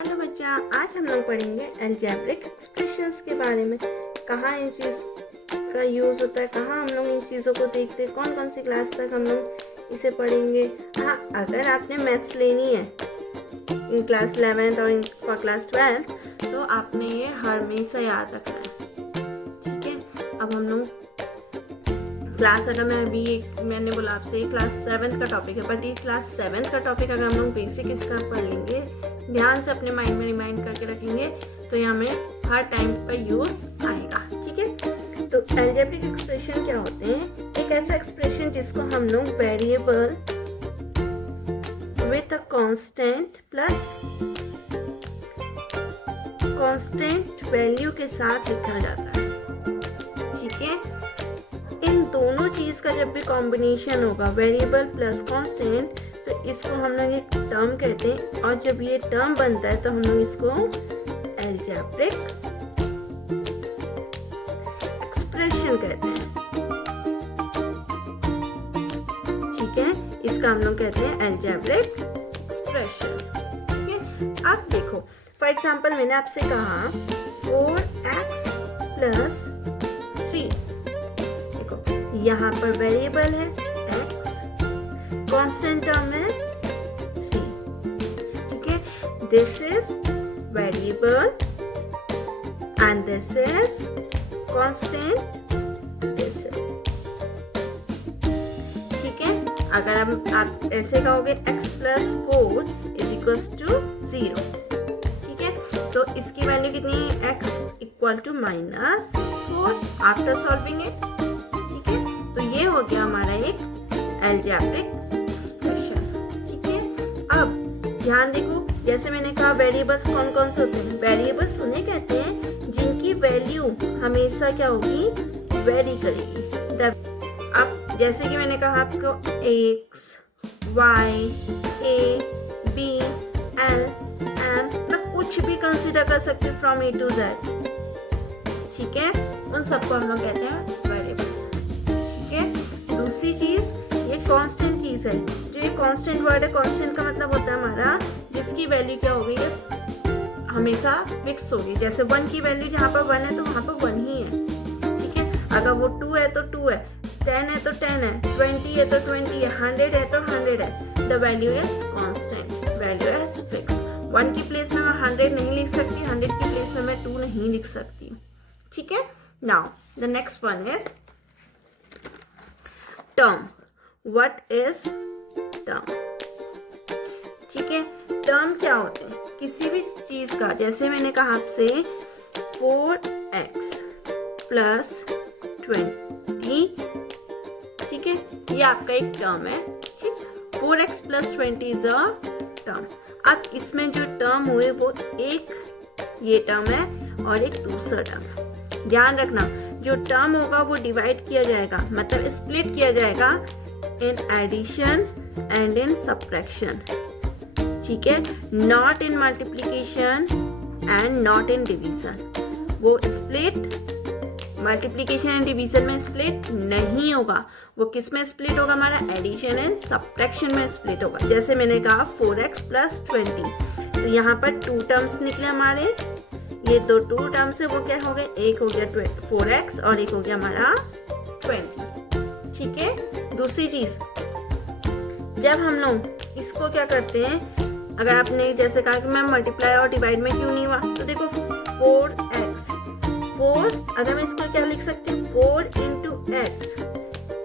Hello बच्चा, आज हम लोग पढ़ेंगे अलजेब्रिक एक्सप्रेशंस के बारे में। कहाँ इन चीज़ का यूज़ होता है, कहाँ हम लोग इन चीज़ों को देखते हैं, कौन कौन सी क्लास तक हम लोग इसे पढ़ेंगे। हाँ, अगर आपने मैथ्स लेनी है इन क्लास 11th और इन फॉर क्लास 12th तो आपने ये हमेशा याद रखना है, ठीक है। अब हम लोग क्लास, अगर मैं अभी मैंने बोला आपसे ये क्लास 7th का टॉपिक है, बट ये क्लास 7th का टॉपिक अगर हम लोग बेसिक इसका पढ़ लेंगे, ध्यान से अपने माइंड में रिमाइंड करके रखेंगे तो ये हमें हर टाइम पर यूज आएगा, ठीक है। तो अलजेब्रिक एक्सप्रेशन क्या होते हैं? एक ऐसा एक्सप्रेशन जिसको हम लोग variable with a constant plus constant value के साथ लिखा जाता है, ठीक है। इन दोनों चीज का जब भी कॉम्बिनेशन होगा, वेरिएबल प्लस कांस्टेंट, तो इसको हम लोग एक टर्म कहते हैं। और जब ये टर्म बनता है तो हम लोग इसको अलजेब्रिक एक्सप्रेशन कहते हैं, ठीक है। इसका हम लोग कहते हैं अलजेब्रिक एक्सप्रेशन, ठीक है। अब देखो, फॉर एग्जांपल मैंने आपसे कहा 4x प्लस 3, देखो यहाँ पर वेरिएबल है कांस्टेंट टर्म है 3, ठीक है। This is variable and this is constant, this is, ठीक है। अगर आप ऐसे कहोगे x plus 4 is equals to 0, ठीक है। तो इसकी वैल्यू कितनी है? x equal to -4 after solving it, ठीक है। तो ये हो गया हमारा एक अलजेब्रिक एक्सप्रेशन, ठीक है। अब ध्यान देखो, जैसे मैंने कहा वेरिएबल्स कौन कौन से होते हैं? वेरिएबल्स उन्हें कहते हैं जिनकी वैल्यू हमेशा क्या होगी? वेरी करेगी। अब जैसे कि मैंने कहा आपको x, y, a, b, l, m, मैं कुछ भी कंसीडर कर सकती हूँ फ्रॉम a to z, ठीक है। उन सबको हम लोग कहते हैं वेरिएबल्स, ठीक है। दूसरी चीज, ये कांस्टेंट चीज है। जो ये कांस्टेंट वर्ड है, कांस्टेंट का मतलब होता है हमारा जिसकी वैल्यू क्या होगी? ये हमेशा फिक्स होगी। जैसे 1 की वैल्यू जहाँ पर 1 है तो वहाँ पर 1 ही है, ठीक है। अगर वो 2 है तो 2 है, 10 है तो 10 है, 20 है तो 20 है, 100 है तो 100 है। The value is constant, value is fix. 1 की प्लेस में मैं 100 नहीं लिख सकती, 100 की प्लेस में मैं 2 नहीं लिख सकती, ठीक है। Now the next one is term. What is term? ठीक है, टर्म क्या होते हैं? किसी भी चीज का, जैसे मैंने कहा आपसे 4x प्लस 20, ठीक है, ये आपका एक टर्म है, ठीक। 4x plus 20 is a term. अब इसमें जो टर्म हुए वो एक ये टर्म है और एक दूसरा टर्म है। ध्यान रखना, जो टर्म होगा वो डिवाइड किया जाएगा, मतलब स्प्लिट किया जाएगा in addition and in subtraction, ठीक है। Not in multiplication and not in division. वो स्प्लिट मल्टीप्लिकेशन एंड डिवीजन में स्प्लिट नहीं होगा। वो किस में स्प्लिट होगा? हमारा एडिशन एंड सब्ट्रैक्शन में स्प्लिट होगा। जैसे मैंने कहा 4x प्लस 20, तो यहाँ पर 2 टर्म्स निकले हमारे। ये 2 टर्म्स है, वो क्या हो गए? एक हो गया 4x और एक हो गया हमारा 20, ठीक है। दूसरी चीज, जब हम लोग इसको क्या करते हैं, अगर आपने जैसे कहा कि मैम मल्टीप्लाई और डिवाइड में क्यों नहीं हुआ, तो देखो 4x, 4, अगर मैं इसको क्या लिख सकती हूँ? 4 इंटू एक्स।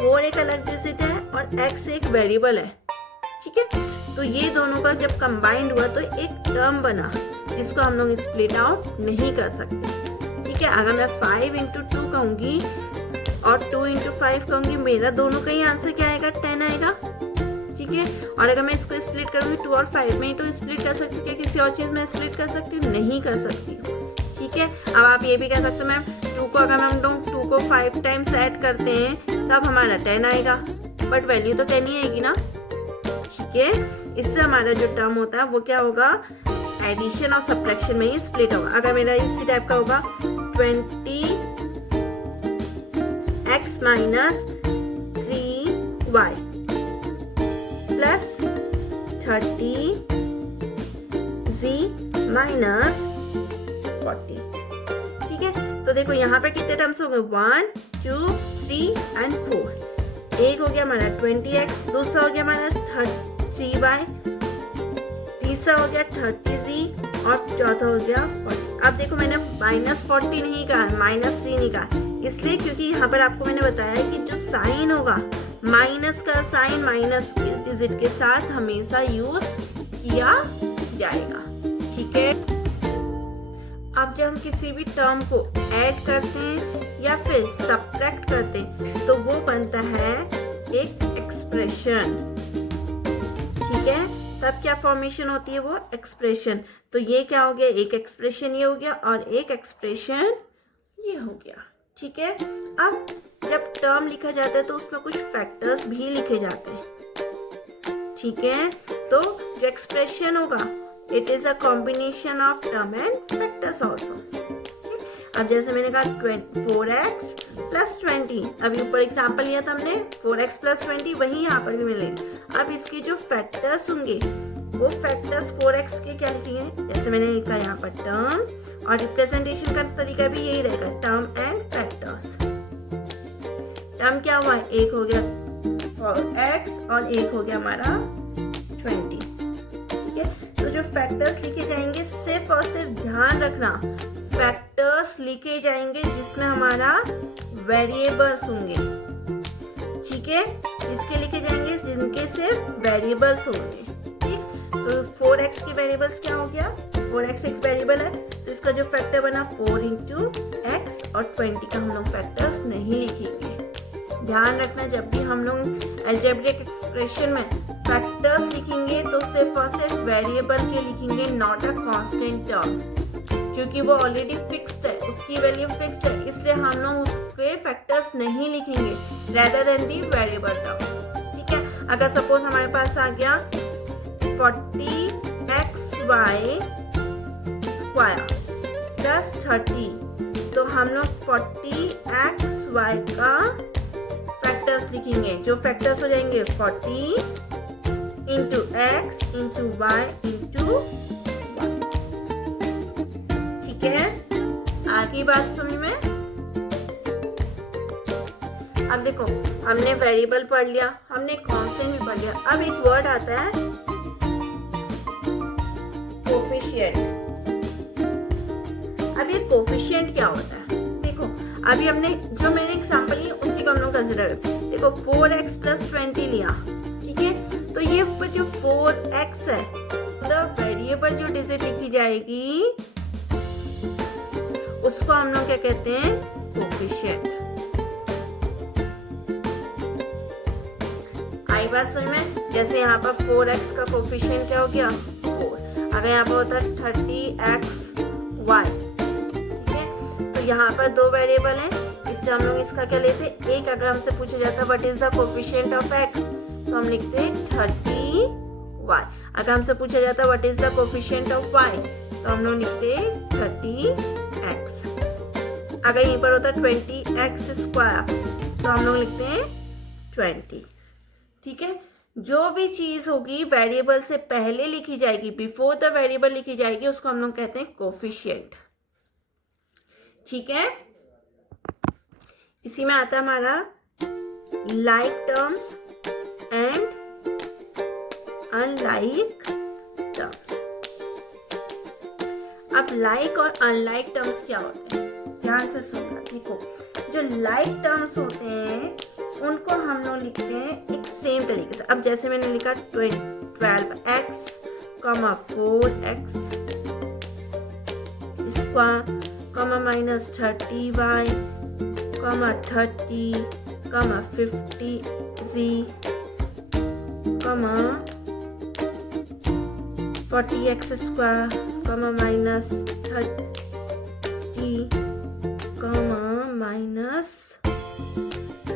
4 एक अलग डिजिट है और x एक वेरिएबल है, ठीक है। तो ये दोनों का जब कंबाइंड हुआ तो एक टर्म बना जिसको हम लोग स्प्लिट आउट नहीं कर सकते, ठीक है। अगर मैं 5 इंटू 2 कहूँगी और 2 इंटू 5 कहूँगी, मेरा दोनों का ही आंसर क्या आएगा? 10 आएगा, ठीक है। और अगर मैं इसको स्प्लिट करूँगी 2 और 5 में ही तो स्प्लिट कर सकती हूँ, क्या किसी और चीज़ में स्प्लिट कर सकती हूँ? नहीं कर सकती हूँ, ठीक है। अब आप ये भी कह सकते हो मैम 2 को अगर हम लोग 2 को 5 टाइम्स ऐड करते हैं तब हमारा 10 आएगा, बट वैल्यू तो 10 ही आएगी ना, ठीक है। इससे हमारा जो टर्म होता है वो क्या होगा? एडिशन और सब्ट्रैक्शन में ही स्प्लिट होगा। अगर मेरा इसी टाइप का होगा 20x minus 3y plus 30z minus 40। ठीक है, तो देखो यहाँ पे कितने टर्म्स हो गए, 1 2 3 एंड 4। एक हो गया हमारा 20x, दूसरा हो गया हमारा 3y, तीसरा हो गया 30z और चौथा हो गया 40। अब देखो मैंने -40 नहीं कहा, -3 नहीं कहा, इसलिए क्योंकि यहाँ पर आपको मैंने बताया कि जो साइन होगा, माइनस का साइन माइनस डिजिट के साथ हमेशा यूज किया जाएगा। ठीक है, अब जब हम किसी भी टर्म को ऐड करते हैं या फिर सब्ट्रैक्ट करते हैं तो वो बनता है एक एक्सप्रेशन। ठीक है, तब क्या फॉर्मेशन होती है, वो एक्सप्रेशन। तो ये क्या हो गया, एक एक्सप्रेशन ये हो गया और एक एक्सप्रेशन ये हो गया। ठीक है, अब जब टर्म लिखा जाता है तो उसमें कुछ फैक्टर्स भी लिखे जाते हैं। ठीक है, तो जो एक्सप्रेशन होगा it is a combination of term and factors also. अब जैसे मैंने कहा 4x प्लस 20, अभी ऊपर एग्जाम्पल लिया था हमने 4x प्लस 20, वही यहाँ पर भी मिलेंगे। अब इसके जो फैक्टर्स होंगे वो फैक्टर्स 4x के क्या लिखेंगे, जैसे मैंने लिखा यहाँ पर टर्म, और रिप्रेजेंटेशन का तरीका भी यही रहेगा, टर्म एंड फैक्टर्स। टर्म क्या हुआ, एक हो गया 4x और एक हो गया हमारा 20। ठीक है, तो जो फैक्टर्स लिखे जाएंगे सिर्फ और सिर्फ ध्यान रखना, फैक्टर्स लिखे जाएंगे जिसमें हमारा वेरिएबल्स होंगे। ठीक है, इसके लिखे जाएंगे जिनके सिर्फ वेरिएबल्स होंगे। ठीक, तो 4x के वेरिएबल्स क्या हो गया, 4x एक वेरिएबल है तो इसका जो फैक्टर बना 4 × x, और 20 का हम लोग फैक्टर्स नहीं लिखेंगे। ध्यान रखना, जब भी हम लोग अलजेब्रिक एक्सप्रेशन में फैक्टर्स लिखेंगे तो सिर्फ और सिर्फ वेरिएबल के लिखेंगे, नॉट अ कांस्टेंट टर्म, क्योंकि वो ऑलरेडी फिक्स्ड है, उसकी वैल्यू फिक्स्ड है, इसलिए हम लोग उसके फैक्टर्स नहीं लिखेंगे रेदर देन दी वेरिएबल टर्म। ठीक है, अगर सपोज हमारे पास आ गया 40xy स्क्वायर प्लस 30, तो हम लोग 40xy का फैक्टर्स लिखेंगे, जो फैक्टर्स हो जाएंगे 40 × x × y × 1। ठीक है, आगे बात समझ में। अब देखो हमने वेरिएबल पढ़ लिया, हमने कांस्टेंट भी पढ़ लिया, अब एक वर्ड आता है कोफिशिएंट। अब ये कोफिशिएंट क्या होता है, देखो अभी हमने जो मैंने एग्जांपल लिया उसी को हम लोग कंसिडर करते हैं। देखो 4x प्लस 20 लिया, ठीक है, तो ये ऊपर जो 4x है, मतलब वेरिएबल जो डिजिट लिखी जाएगी उसको हम लोग क्या कहते हैं, कोफिशिएंट। आई बात समझ में। जैसे यहाँ पर 4x का कोफिशिएंट क्या हो गया, 4। अगर यहाँ पर होता 30xy, ठीक है, तो यहाँ पर दो वेरिएबल हैं, इससे हम लोग इसका क्या लेते हैं, एक। अगर हमसे पूछा जाता what is the coefficient of x, तो हम लिखते हैं 30y। अगर हमसे पूछा जाता what is the coefficient of y, तो हम लोग लिखते हैं 30x। अगर यहीं पर होता 20x स्क्वायर, तो हम लोग लिखते हैं 20। ठीक है, जो भी चीज होगी वेरिएबल से पहले लिखी जाएगी, बिफोर द वेरिएबल लिखी जाएगी, उसको हम लोग कहते हैं कोफिशिएंट। ठीक है, इसी में आता है हमारा like terms and unlike terms. अब लाइक और अनलाइक टर्म्स क्या होते हैं, ध्यान से सुनना। देखो जो लाइक टर्म्स होते हैं उनको हम लोग लिखते हैं एक सेम तरीके से। अब जैसे मैंने लिखा 12x, 4x square, -30y, 30, 50z, 40x square,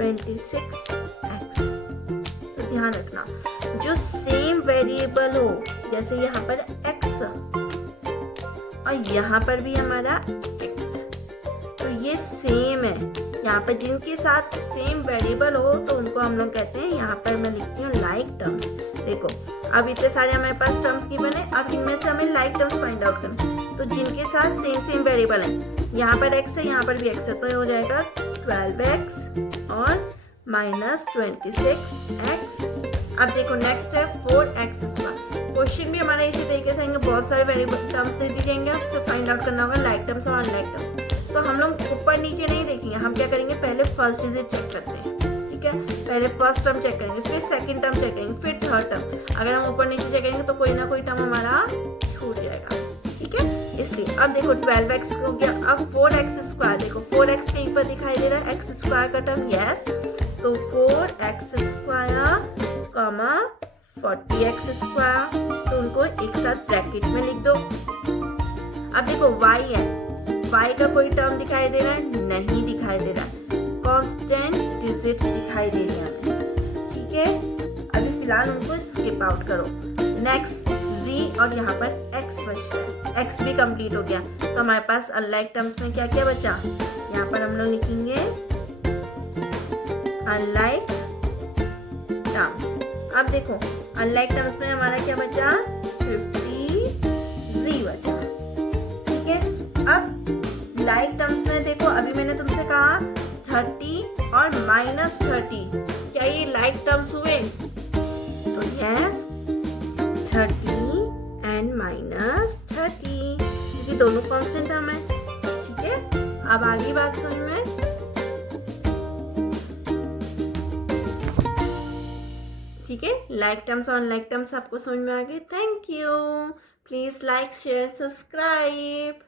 -26x। तो ध्यान रखना, जो सेम वेरिएबल हो, जैसे यहाँ पर x और यहाँ पर भी हमारा x, तो ये सेम है। यहाँ पर जिनके साथ सेम वेरिएबल हो तो उनको हम लोग कहते हैं, यहाँ पर मैं लिखती हूँ लाइक टर्म्स। देखो अब इतने सारे हमारे पास टर्म्स की बने, अब इनमें से हमें लाइक टर्म्स फाइंड आउट करना है, तो जिनके साथ सेम सेम वेरिएबल है, यहाँ पर x है, यहाँ पर भी x है, तो ये हो जाएगा 12x और माइनस 26x। अब देखो नेक्स्ट है 4x स्क्वायर। क्वेश्चन भी हमारा इसी तरीके से आएंगे, बहुत सारे वेरिएबल टर्म्स दे दी जाएंगे, आपसे फाइंड आउट करना होगा लाइक टर्म्स और अनलाइक टर्म्स। तो हम लोग ऊपर नीचे नहीं देखेंगे, हम क्या करेंगे, पहले फर्स्ट डिजिट चेक करते हैं, ठीक है। पहले फर्स्ट टर्म चेक करेंगे, फिर सेकंड टर्म चेक करेंगे, फिर थर्ड टर्म। अगर हम ऊपर नीचे चेक करेंगे तो कोई ना कोई टर्म हमारा छूट जाएगा, ठीक है। इसलिए अब देखो 12x हो गया, अब 4x स्क्वायर, देखो 4x कहीं पर दिखाई दे रहा है, x स्क्वायर का टर्म, यस, तो 4x square comma 40x square, तो उनको एक साथ ब्रैकेट में लिख दो। अब देखो y है, y का कोई टर्म दिखाई दे रहा है, नहीं दिखाई दे रहा है, कांस्टेंट डिजिट्स दिखाई दे रही है, ठीक है। अभी फिलहाल उनको स्किप आउट करो। नेक्स्ट z और यहाँ पर x बच रहा है, x भी कंप्लीट हो गया, तो हमारे पास अनलाइक टर्म्स में क्या क्या बचा, यहाँ पर हम लोग लिखेंगे अनलाइक टर्म्स। अब देखो अनलाइक टर्म्स में हमारा क्या बचा, 50z बचा, ठीक है। अब लाइक टर्म्स में देखो, अभी मैंने तुमसे कहा 30 और -30, क्या ये लाइक टर्म्स हुए, तो यस 30 एंड -30, क्योंकि दोनों कांस्टेंट टर्म है, ठीक है। अब आगे बात समझ में, ठीक है। लाइक टर्म्स और अनलाइक टर्म्स आपको समझ में आ गए। Thank you, please like share subscribe.